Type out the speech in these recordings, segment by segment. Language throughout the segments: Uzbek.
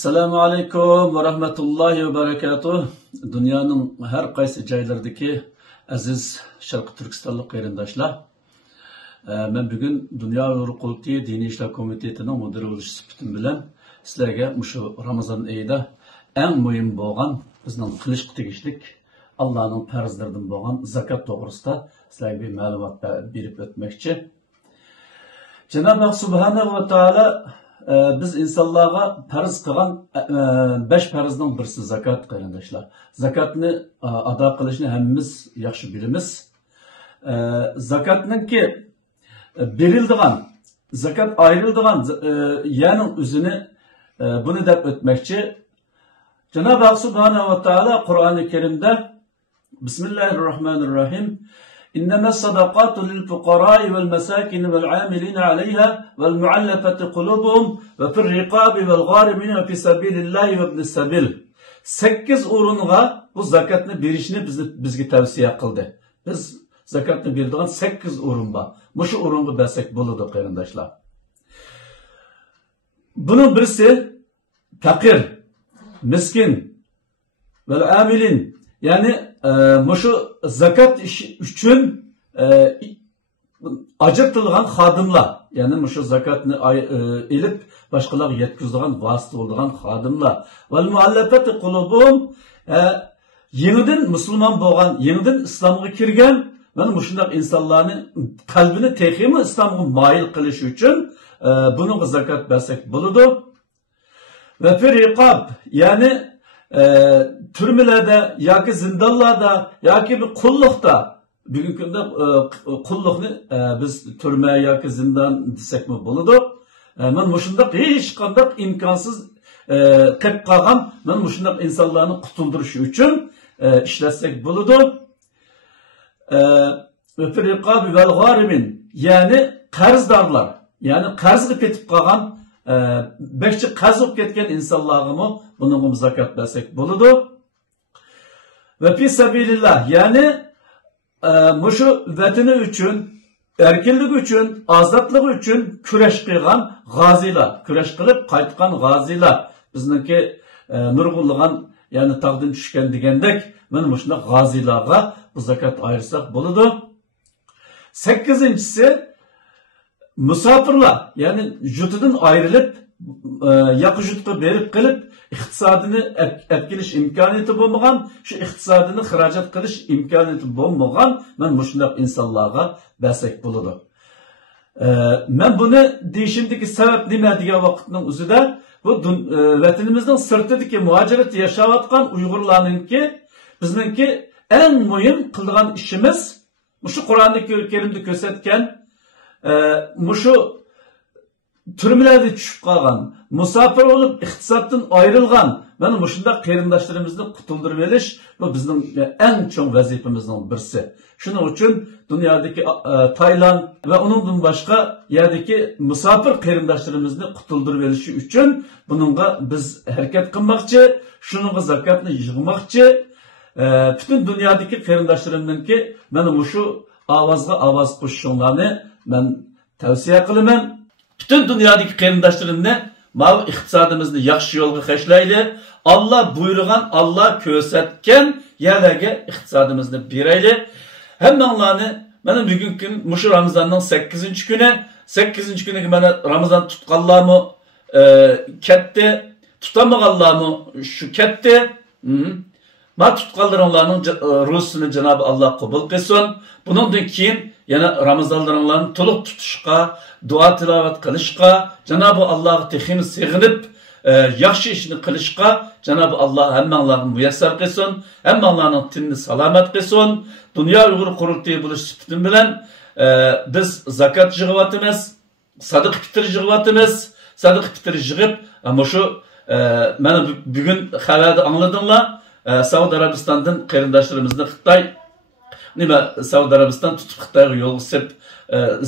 Assalamu alaikum ve rahmetullahi ve berekatuh. Dünyanın her qaysi joylaridagi aziz Sharq Turkistonlik qarindoshlar. Men bugun Dunyo Uyg'ur qulluqi diniy ishlar komitetining mudiri bo'lish sifatim bilan sizlarga mushu Ramazon oyida eng muhim bo'lgan bizning qilish tegishlik Allohning farzlaridan bo'lgan zakat to'g'risida sizlarga bir ma'lumot berib o'tmoqchi. Cenab-ı Hak Subhanahu ve Taala biz insonlarga farz qilgan 5 farzning birisi zakat qarindoshlar. Zakatni ado qilishni hammamiz yaxshi bilamiz. Zakatninki berildigan, zakat ayrıldigan yani o'zini bunu deb o'tmoqchi. Cenab-ı Hak Subhanahu ve Taala Kur'an-ı Kerim'de Bismillahirrahmanirrahim إنما الصدقات للفقراء والمساكين والعاملين عليها والمعلفة قلوبهم وفي الرقاب والغارمين وفي سبيل الله وابن السبيل. 8 o'ringa bu zakatni berishni bizga tavsiya qildi. Biz zakatni beradigan 8 o'rin bor. Mushu o'ringa bersak bo'ladi qarindoshlar. Bunun birisi fakir, miskin vel amilin. Yani mushu zakat uchun ajratilgan xodimlar, yani mushu zakatni elib boshqalarga yetkazadigan vosita bo'lgan xodimlar. Val muallafati qulubuhum, yenidan musulmon bo'lgan, yenidan islomga kirgan, mana mushundaq insonlarni qalbini texmi islomga moyil qilish uchun bunga zakat bersak bo'ladi. Va fi riqab, yani türmelerde, yoki zindonlarda, yoki bir qulluqda, bugungi kunda qulluqni biz turma yoki zindon desakmi bo'ladi. Men mushundaq hech qanday imkonsiz qilib qolgan, men mushundaq insonlarni qutuldirish uchun ishlatsak bo'ladi. Riqab vel g'arimin, yani qarzdorlar, yani qarzga ketib qolgan, bekçi qazib ketgan insonlarga bunun zakat bersak bo'ladi. Ve fi sabilillah, yani mushu vatani uchun, erkinlik uchun, ozodlik uchun kurash qilgan g'ozilar, kurash qilib qaytgan g'ozilar, bizniki nurg'unlagan, yani taqdim tushgan degandek, mana mushuna g'ozilarga bu zakat ayırsak bo'ladi. 8-incisi musafirlar, yani jutidan ayrılıp yakı jutqa berip qilib iqtisodini etkilish imkoniyati bo'lmagan, shu iqtisodini xarajat qilish imkoniyati bo'lmagan, men mushundaq insonlarga bersak bo'ladi. Men buni deyishimdagi sabab nima degan vaqtning o'zida bu vatanimizning sirtidagi muhojirat yashayotgan Uyg'urlarningki bizningki eng muhim qilgan ishimiz mushu Qur'oni Karimda ko'rsatgan mushu türmelerde tushib qolgan, musafir bo'lib iqtisoddan ayrilgan mana mushundaq qarindoshlarimizni qutuldirib olish bu bizning eng chong vazifamizning birisi. Shuning uchun dunyodagi Tayland va uningdan boshqa yerdagi musafir qarindoshlarimizni qutuldirib olish uchun buningga biz harakat qilmoqchi, shuningga zakatni yig'moqchi. Butun dunyodagi qarindoshlarimningki mana mushu ovozga ovoz qo'shishinglarni men tavsiya qilaman. Bütün dünyadaki qarindoshlarımni mavi iqtisodimizni yaxshi yo'lga qashlayli. Allah buyurgan, Allah ko'rsatgan yerlarga iqtisodimizni berayli. Hammanglarni mana bugungi mushu Ramazonning 8-kuni, 8-kuniga mana Ramazon tutganlarmi ketdi, tutamaganlarmi shu ketdi. Ma tutqanlaringlarning ruhsini Cenab-ı Allah qabul qilsin. Bundan keyin yana Ramazonlaringlarni to'liq tutishga, dua tilovat qilishga, Cenab-ı Allah'ı texini sig'inib, yaxshi ishni qilishga Cenab-ı Allah hammanglarni muyassar qilsin, hammanglarning tinni salomat qilsin. Dunyo Uyg'ur qurultiyi bo'lish sifatim bilan biz zakat yig'yapmiz, sadiq fitr yig'yapmiz, sadiq fitr yig'ib, ama shu mana bugun xabarda angladinglar, Saudiya Arabistandan qarindoshlarimizni Xitoy nima Saudiya Arabiston tutib Xitoyga yo'l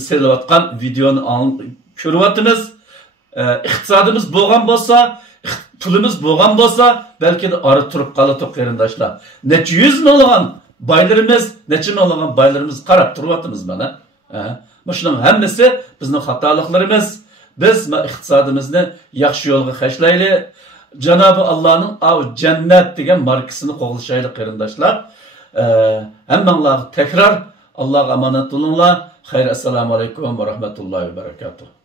selayotgan videoni ko'ryapmiz. İqtisodimiz bo'lgan bo'lsa, pulimiz bo'lgan bo'lsa, balki de ara turib qoladi qarindoshlar. Necha 100 million boylarimiz, necha million boylarimiz qarab turyapmiz mana. Shuning hammasi bizning xatoliklarimiz. Biz iqtisodimizni yaxshi yo'lga qashlaylik. Cenab-ı Allah'ın cennet degan markasını qo'g'lashaylik qarindoshlar. Hammanglar tekrar Allohga omonat bo'linglar. Xayr, assalomu alaykum va rahmatullohi va barakatuh.